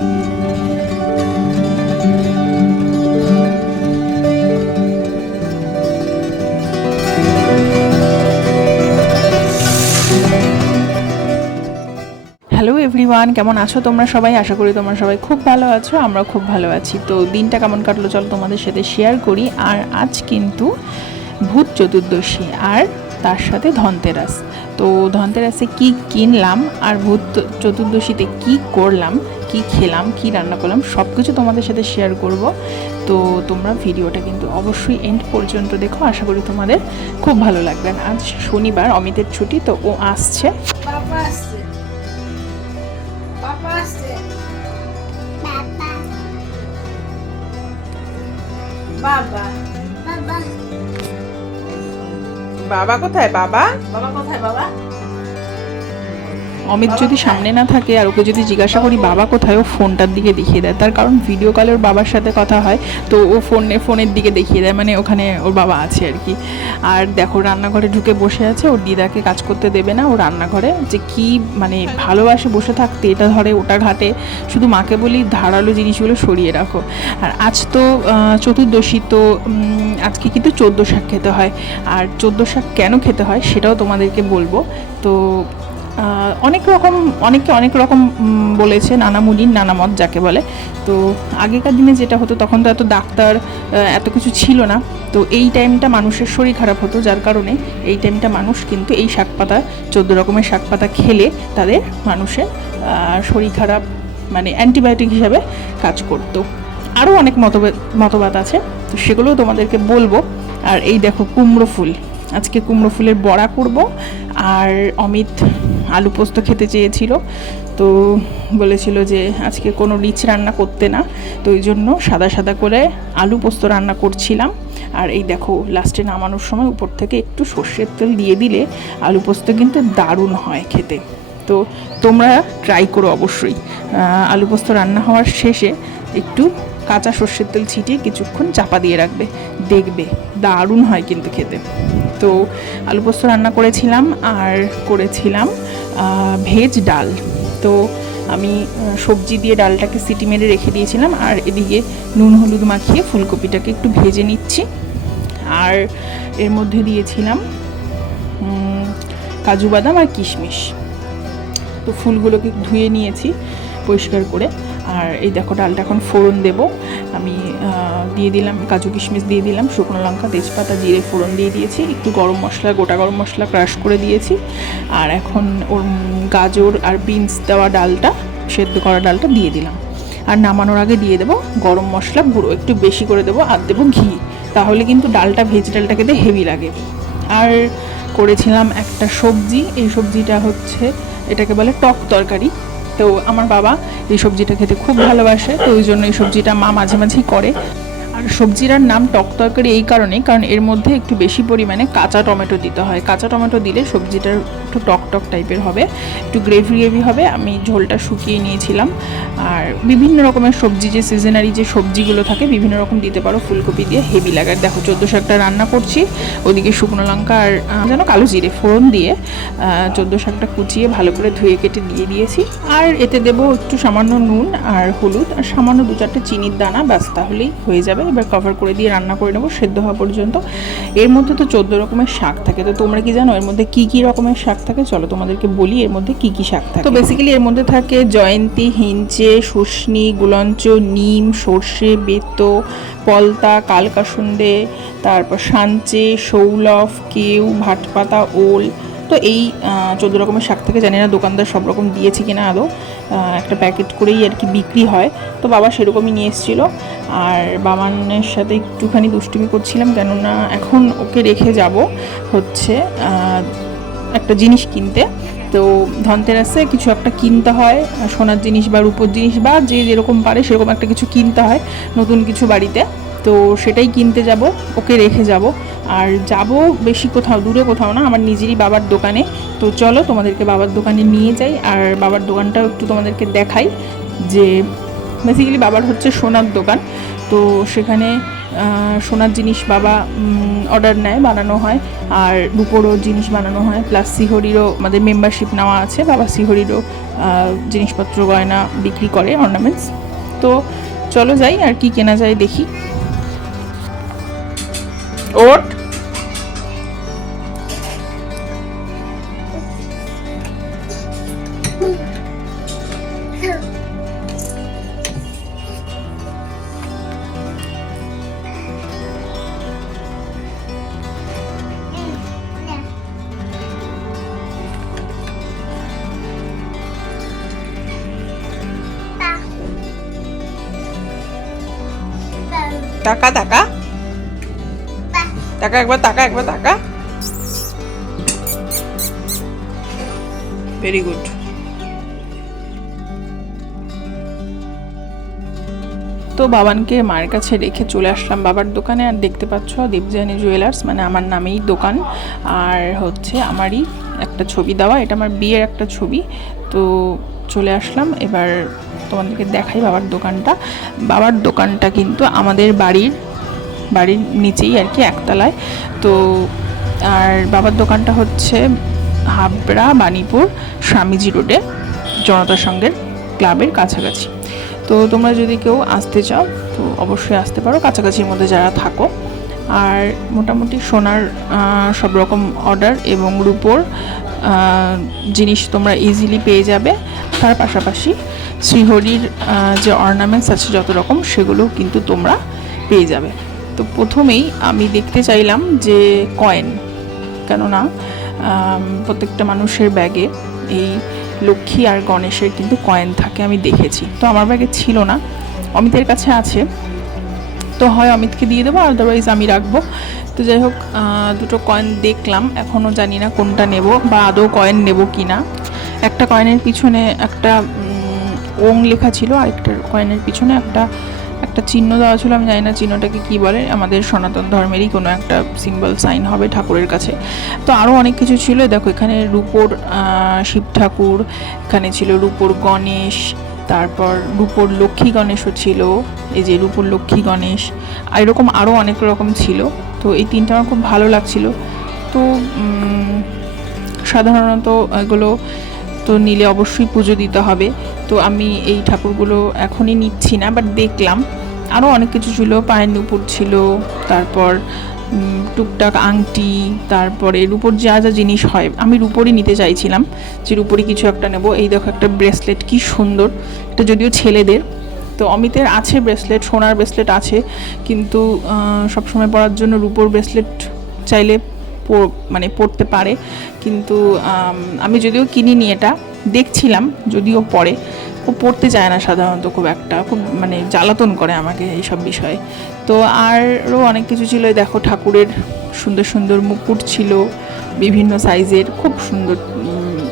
Hello everyone, কেমন আছো তোমরা সবাই? আশা করি তোমরা সবাই খুব ভালো আছো, আমরা খুব ভালো আছি। তো দিনটা কেমন কাটলো চলো তোমাদের সাথে শেয়ার করি। আর আজ কিন্তু ভূত চতুর্দশী আর তার সাথে ধনতেরাস। তো ধনতেরাসে কি কিনলাম আর ভূত চতুর্দশীতে কি করলাম, কি খেলাম, কি রান্না করলাম, সব কিছু তোমাদের সাথে শেয়ার করব। তো তোমরা ভিডিওটা কিন্তু অবশ্যই এন্ড পর্যন্ত দেখো, আশা করি তোমাদের খুব ভালো লাগবে। আজ শনিবার, অমিতের ছুটি, তো ও আসছে। বাবা বাবা বাবা কোথায়? বাবা বাবা কোথায়? বাবা অমিত যদি সামনে না থাকে আর ওকে যদি জিজ্ঞাসা করি বাবা কোথায়, ও ফোনটার দিকে দেখিয়ে দেয়। তার কারণ ভিডিও কলে ওর বাবার সাথে কথা হয়, তো ও ফোনের দিকে দেখিয়ে দেয়, মানে ওখানে ওর বাবা আছে আর কি। আর দেখো রান্নাঘরে ঢুকে বসে আছে, ওর দিদাকে কাজ করতে দেবে না। ও রান্নাঘরে যে কি মানে ভালোবাসে বসে থাকতে, এটা ধরে ওটা ঘাটে। শুধু মাকে বলি ধারালো জিনিসগুলো সরিয়ে রাখো। আর আজ তো চতুর্দশী, তো আজকে কিন্তু 14 শাক খেতে হয়। আর 14 শাক কেন খেতে হয় সেটাও তোমাদেরকে বলবো। তো অনেকে অনেক রকম বলেছে, নানা মুনির নানা মত যাকে বলে। তো আগেকার দিনে যেটা হতো, তখন তো এত ডাক্তার এত কিছু ছিল না। তো এই টাইমটা মানুষের শরীর খারাপ হতো, যার কারণে এই টাইমটা মানুষ কিন্তু এই শাক পাতা, 14 রকমের শাক পাতা খেলে তাদের মানুষের শরীর খারাপ মানে অ্যান্টিবায়োটিক হিসাবে কাজ করতো। আরও অনেক মতবাদ আছে, তো সেগুলোও তোমাদেরকে বলবো। আর এই দেখো কুমড়ো ফুল, আজকে কুমড়ো ফুলের বড়া করব। আর অমিত আলু পোস্ত খেতে চেয়েছিল, তো বলেছিল যে আজকে কোনো রিচ রান্না করতে না, তো ওই জন্য সাদা সাদা করে আলু পোস্ত রান্না করছিলাম। আর এই দেখো লাস্টে নামানোর সময় উপর থেকে একটু সর্ষের তেল দিয়ে দিলে আলু পোস্ত কিন্তু দারুণ হয় খেতে। তো তোমরা ট্রাই করো অবশ্যই। আলু পোস্ত রান্না হওয়ার শেষে একটু কাঁচা সর্ষের তেল ছিটিয়ে কিছুক্ষণ চাপা দিয়ে রাখবে, দেখবে দারুণ হয় কিন্তু খেতে। তো আলু পোস্ত রান্না করেছিলাম আর করেছিলাম ভেজ ডাল। তো আমি সবজি দিয়ে ডালটাকে সিটি মেরে রেখে দিয়েছিলাম, আর এদিকে নুন হলুদ মাখিয়ে ফুলকপিটাকে একটু ভেজে নিচ্ছি। আর এর মধ্যে দিয়েছিলাম কাজু বাদাম আর কিশমিশ। তো ফুলগুলোকে ধুয়ে নিয়েছি পরিষ্কার করে। আর এই দেখো ডালটা এখন ফোড়ন দেব। আমি দিয়ে দিলাম কাজু কিশমিশ, দিয়ে দিলাম শুকনো লঙ্কা, তেজপাতা, জিরে ফোড়ন দিয়ে দিয়েছি, একটু গরম মশলা, গোটা গরম মশলা ক্রাশ করে দিয়েছি। আর এখন ওর গাজর আর বিনস দেওয়া ডালটা, সেদ্ধ করা ডালটা দিয়ে দিলাম। আর নামানোর আগে দিয়ে দেবো গরম মশলা গুঁড়ো, একটু বেশি করে দেবো, আর দেবো ঘি, তাহলে কিন্তু ডালটা, ভেজ ডালটা খেতে হেভি লাগে। আর করেছিলাম একটা সবজি, এই সবজিটা হচ্ছে, এটাকে বলে টক তরকারি। তো আমার বাবা এই সবজিটা খেতে খুব ভালোবাসে, তো ওই জন্য এই সবজিটা মা মাঝে মাঝেই করে। আর সবজিটার নাম টক তরকারি এই কারণেই, কারণ এর মধ্যে একটু বেশি পরিমাণে কাঁচা টমেটো দিতে হয়। কাঁচা টমেটো দিলে সবজিটার একটু টক টক টাইপের হবে, একটু গ্রেভি হবে। আমি ঝোলটা শুকিয়ে নিয়েছিলাম। আর বিভিন্ন রকমের সবজি, যে সিজনারি যে সবজিগুলো থাকে বিভিন্ন রকম দিতে পারো, ফুলকপি দিয়ে হেভি লাগে। দেখো 14 শাকটা রান্না করছি, ওদিকে শুকনো লঙ্কা আর যেন কালো জিরে ফোড়ন দিয়ে 14 শাকটা কুচিয়ে ভালো করে ধুয়ে কেটে দিয়ে দিয়েছি। আর এতে দেবো একটু সামান্য নুন আর হলুদ আর সামান্য 2-4টে চিনির দানা, ব্যাস তাহলেই হয়ে যাবে। এবার কভার করে দিয়ে রান্না করে নেবো সেদ্ধ হওয়া পর্যন্ত। এর মধ্যে তো 14 রকমের শাক থাকে, তো তোমরা কি জানো এর মধ্যে কি কি রকমের শাক থাকে? চলো তোমাদেরকে বলি এর মধ্যে কি কি শাক থাকে। তো বেসিক্যালি এর মধ্যে থাকে জয়ন্তী, হিঞ্চে, শুষ্নি, গুলঞ্চ, নিম, সর্ষে, বেতো, পলতা, কালকাসুন্দে, তারপর সাঞ্চে, শৌলভ, কেউ, ভাটপাতা, ওল। তো এই 14 রকমের শাক থেকে, জানি না দোকানদার সব রকম দিয়েছে কিনা আদৌ, একটা প্যাকেট করেই আর কি বিক্রি হয়। তো বাবা সেরকমই নিয়ে এসেছিলো। আর বাবানের সাথে একটুখানি দুষ্টুমি করছিলাম, কেননা এখন ওকে রেখে যাব হচ্ছে একটা জিনিস কিনতে। তো ধনতেরাসে কিছু একটা কিনতে হয়, সোনার জিনিস বা রূপোর জিনিস বা যে যেরকম পারে সেরকম একটা কিছু কিনতে হয় নতুন কিছু বাড়িতে। তো সেটাই কিনতে যাব, ওকে রেখে যাব। আর যাব বেশি কোথাও, দূরে কোথাও না, আমার নিজেরই বাবার দোকানে। তো চলো তোমাদেরকে বাবার দোকানে নিয়ে যাই, আর বাবার দোকানটাও একটু তোমাদেরকে দেখাই। যে বেসিক্যালি বাবার হচ্ছে সোনার দোকান, তো সেখানে সোনার জিনিস বাবা অর্ডার নেয়, বানানো হয়, আর রূপোরও জিনিস বানানো হয়, প্লাস সিহরিরও আমাদের মেম্বারশিপ নেওয়া আছে, বাবা সিহরিরও জিনিসপত্র গয়না বিক্রি করে, অর্নামেন্টস। তো চলো যাই, আর কি কেনা যায় দেখি। ওট টাকা টাকা টাকা, একবার টাকা, একবার টাকা। Very good. তো বাবানকে মায়ের কাছে রেখে চলে আসলাম বাবার দোকানে। আর দেখতে পাচ্ছ দেবযানী জুয়েলার্স, মানে আমার নামেই দোকান, আর হচ্ছে আমারই একটা ছবি দেওয়া, এটা আমার বিয়ের একটা ছবি। তো চলে আসলাম, এবার তোমাদেরকে দেখাই বাবার দোকানটা। বাবার দোকানটা কিন্তু আমাদের বাড়ির নিচেই আর কি, একতলায়। তো আর বাবার দোকানটা হচ্ছে হাবড়া বাণীপুর স্বামীজি রোডে, জনতা সংঘের ক্লাবের কাছাকাছি। তো তোমরা যদি কেউ আসতে চাও তো অবশ্যই আসতে পারো, কাছাকাছির মধ্যে যারা থাকো। আর মোটামুটি সোনার সব রকম অর্ডার এবং রূপোর জিনিস তোমরা ইজিলি পেয়ে যাবে। তার পাশাপাশি শ্রীহরির যে অর্নামেন্টস আছে যত রকম, সেগুলোও কিন্তু তোমরা পেয়ে যাবে। তো প্রথমেই আমি দেখতে চাইলাম যে কয়েন, কেননা প্রত্যেকটা মানুষের ব্যাগে এই লক্ষ্মী আর গণেশের কিন্তু কয়েন থাকে, আমি দেখেছি। তো আমার ব্যাগে ছিল না, অমিতের কাছে আছে, তো হয় অমিতকে দিয়ে দেবো, আদারওয়াইজ আমি রাখবো। তো যাই হোক, দুটো কয়েন দেখলাম, এখনও জানি না কোনটা নেব বা আদৌ কয়েন নেব কি না। একটা কয়েনের পিছনে একটা ওং লেখা ছিল, আরেকটা কয়েনের পিছনে একটা চিহ্ন দেওয়া ছিল, আমি জানি না চিহ্নটাকে কী বলে, আমাদের সনাতন ধর্মেরই কোনো একটা সিম্বল সাইন হবে ঠাকুরের কাছে। তো আরও অনেক কিছু ছিল, দেখো এখানে রূপোর শিব ঠাকুর, এখানে ছিল রূপোর গণেশ, তারপর রূপোর লক্ষ্মী গণেশও ছিল, এই যে রূপোর লক্ষ্মী গণেশ, এরকম আরও অনেক রকম ছিল। তো এই তিনটা আমার খুব ভালো লাগছিল। তো সাধারণত এগুলো তো নিলে অবশ্যই পুজো দিতে হবে, তো আমি এই ঠাকুরগুলো এখনই নিচ্ছি না, বাট দেখলাম আরও অনেক কিছু ছিল, পায়ের নুপুর ছিল, তারপর টুকটাক আংটি, তারপরে রূপোর যা যা জিনিস হয়, আমি রূপোরই নিতে চাইছিলাম, যে রূপোরই কিছু একটা নেব। এই দেখো একটা ব্রেসলেট, কি সুন্দর, এটা যদিও ছেলেদের। তো অমিতের আছে ব্রেসলেট, সোনার ব্রেসলেট আছে, কিন্তু সবসময় পরার জন্য রূপোর ব্রেসলেট চাইলে মানে পড়তে পারে, কিন্তু আমি যদিও কিনিনি, এটা দেখছিলাম, যদিও পরে ও পড়তে চায় না সাধারণত খুব একটা, খুব মানে জ্বালাতন করে আমাকে এইসব বিষয়ে। তো আরও অনেক কিছু ছিল, দেখো ঠাকুরের সুন্দর সুন্দর মুকুট ছিল, বিভিন্ন সাইজের, খুব সুন্দর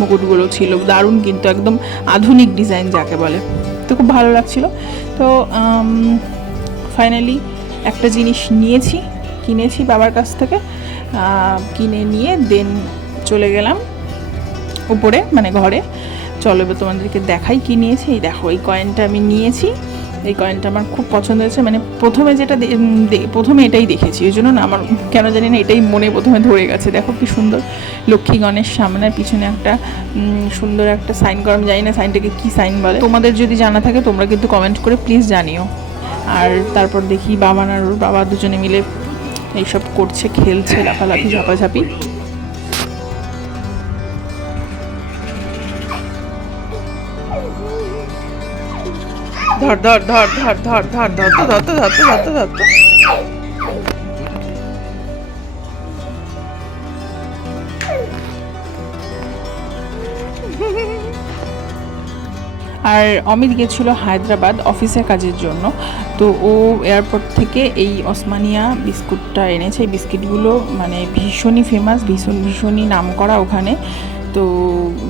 মুকুটগুলো ছিল, দারুণ, কিন্তু একদম আধুনিক ডিজাইন যাকে বলে। তো খুব ভালো লাগছিল। তো ফাইনালি একটা জিনিস কিনেছি বাবার কাছ থেকে, কিনে নিয়ে দেন চলে গেলাম উপরে, মানে ঘরে। চলো এবার তোমাদেরকে দেখাই কি নিয়েছি। এই দেখো, এই কয়েনটা আমি নিয়েছি, এই কয়েনটা আমার খুব পছন্দ হয়েছে, মানে প্রথমে এটাই দেখেছি, ওই জন্য না আমার কেন জানি না এটাই মনে প্রথমে ধরে গেছে। দেখো কি সুন্দর, লক্ষ্মী গণেশ সামনে, পিছনে একটা সুন্দর একটা সাইন করা, আমি জানি না সাইনটাকে কি সাইন বলে, তোমাদের যদি জানা থাকে তোমরা কিন্তু কমেন্ট করে প্লিজ জানিও। আর তারপর দেখি বাবা দুজনে মিলে এইসব করছে, খেলছে, লাফালাফি, ঝাপাঝাপি। ধর ধর ধর ধর ধর ধর ধর ধর ধর ধর ধর ধর। আর অমিত গেছিল হায়দ্রাবাদ অফিসের কাজের জন্য, তো ও এয়ারপোর্ট থেকে এই ওসমানিয়া বিস্কুটটা এনেছে। এই বিস্কিটগুলো মানে ভীষণই ফেমাস, ভীষণই নাম করা ওখানে। তো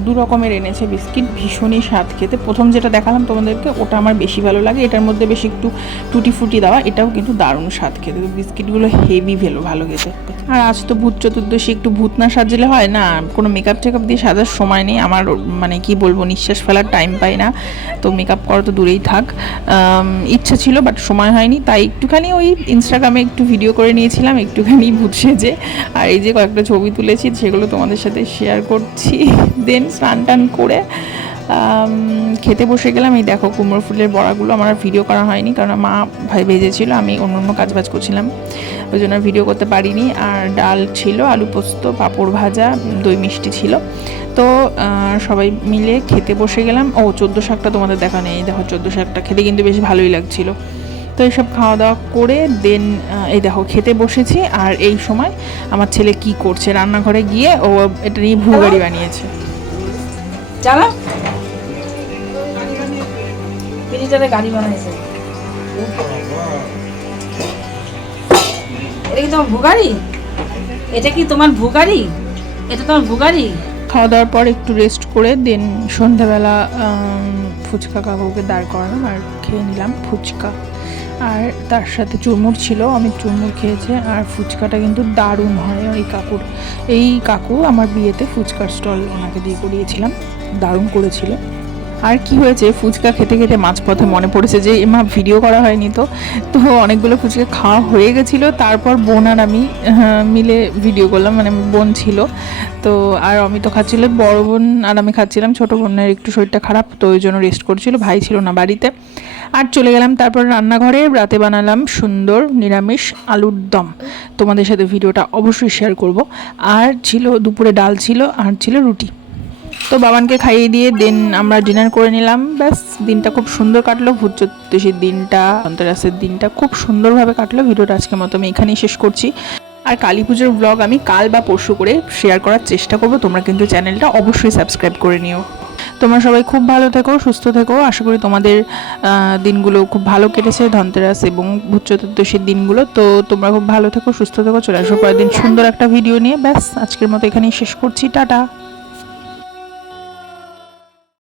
দু রকমের এনেছে বিস্কিট, ভীষণই স্বাদ খেতে। প্রথম যেটা দেখালাম তোমাদেরকে ওটা আমার বেশি ভালো লাগে, এটার মধ্যে বেশি একটু টুটি ফুটি দেওয়া, এটাও কিন্তু দারুণ স্বাদ খেতে। বিস্কিটগুলো হেভি ভালো খেতে। আর আজ তো ভূত চতুর্দশী, একটু ভূত না সাজলে হয় না, কোনো মেকআপ টেকআপ দিয়ে সাজার সময় নেই আমার, মানে কি বলবো, নিঃশ্বাস ফেলার টাইম পাই না, তো মেকআপ করা তো দূরেই থাক। ইচ্ছা ছিল বাট সময় হয়নি, তাই একটুখানি ওই ইনস্টাগ্রামে একটু ভিডিও করে নিয়েছিলাম একটুখানি ভূত সেজে, আর এই যে কয়েকটা ছবি তুলেছি সেগুলো তোমাদের সাথে শেয়ার করছি। দেন স্নান টান করে খেতে বসে গেলাম। এই দেখো কুমড়ো ফুলের বড়াগুলো, আমার আর ভিডিও করা হয়নি কারণ মা ভাই ভেজেছিল, আমি অন্য কাজবাজ করছিলাম, ওই জন্য ভিডিও করতে পারিনি। আর ডাল ছিল, আলু পোস্ত, পাঁপড় ভাজা, দই মিষ্টি ছিল। তো সবাই মিলে খেতে বসে গেলাম। ও 14 শাকটা তোমাদের দেখা নেই, দেখো 14 শাকটা খেতে কিন্তু বেশ ভালোই লাগছিল। তো এইসব খাওয়া দাওয়া করে দেন এই দেখো খেতে বসেছি। আর এই সময় আমার ছেলে কি করছে, রান্নাঘরে গিয়ে ও এটা নিয়ে ভুগাড়ি বানিয়েছে। চালা পিরিটারে গাড়ি বানাইছে। এটা কি তোমার ভুগাড়ি? এটা কি তোমার ভুগাড়ি? এটা তোমার ভুগাড়ি? খাওয়া দাওয়ার পর একটু রেস্ট করে দেন সন্ধ্যাবেলা ফুচকা কাকুকে দাঁড় করালাম আর খেয়ে নিলাম ফুচকা। আর তার সাথে চুরমুর ছিল, আমি চুরমুর খেয়েছে। আর ফুচকাটা কিন্তু দারুণ হয় ওই কাকুর। এই কাকু আমার বিয়েতে ফুচকার স্টল ওনাকে দিয়ে করিয়েছিলাম, দারুণ করেছিল। আর কি হয়েছে, ফুচকা খেতে খেতে মাঝপথে মনে পড়েছে যে মা ভিডিও করা হয়নি, তো অনেকগুলো ফুচকা খাওয়া হয়ে গেছিলো। তারপর বোন আর আমি মিলে ভিডিও করলাম, মানে বোন ছিল তো, আর অমিত খাচ্ছিল, বড় বোন আর আমি খাচ্ছিলাম, ছোটো বোনের একটু শরীরটা খারাপ তো ওই জন্য রেস্ট করছিল, ভাই ছিল না বাড়িতে। আর চলে গেলাম তারপর রান্নাঘরে, রাতে বানালাম সুন্দর নিরামিষ আলুর দম, তোমাদের সাথে ভিডিওটা অবশ্যই শেয়ার করব। আর ছিল দুপুরে ডাল ছিল, আর ছিল রুটি। তো বাবানকে খাইয়ে দিয়ে দেন আমরা ডিনার করে নিলাম। ব্যাস দিনটা খুব সুন্দর কাটলো, ভূত চতুর্দশীর দিনটা, ধনতেরাসের দিনটা খুব সুন্দরভাবে কাটলো। ভিডিওটা আজকের মতো আমি এখানেই শেষ করছি। আর কালী পুজোর ব্লগ আমি কাল বা পরশু করে শেয়ার করার চেষ্টা করব, তোমরা কিন্তু চ্যানেলটা অবশ্যই সাবস্ক্রাইব করে নিও। তোমরা সবাই খুব ভালো থেকো, সুস্থ থেকো, আশা করি তোমাদের দিনগুলো খুব ভালো কেটেছে, ধনতেরাস এবং ভূত চতুর্দশীর দিনগুলো। তো তোমরা খুব ভালো থেকো, সুস্থ থেকো, চলে আসো পরের দিন সুন্দর একটা ভিডিও নিয়ে। ব্যাস আজকের মতো এখানেই শেষ করছি, টাটা।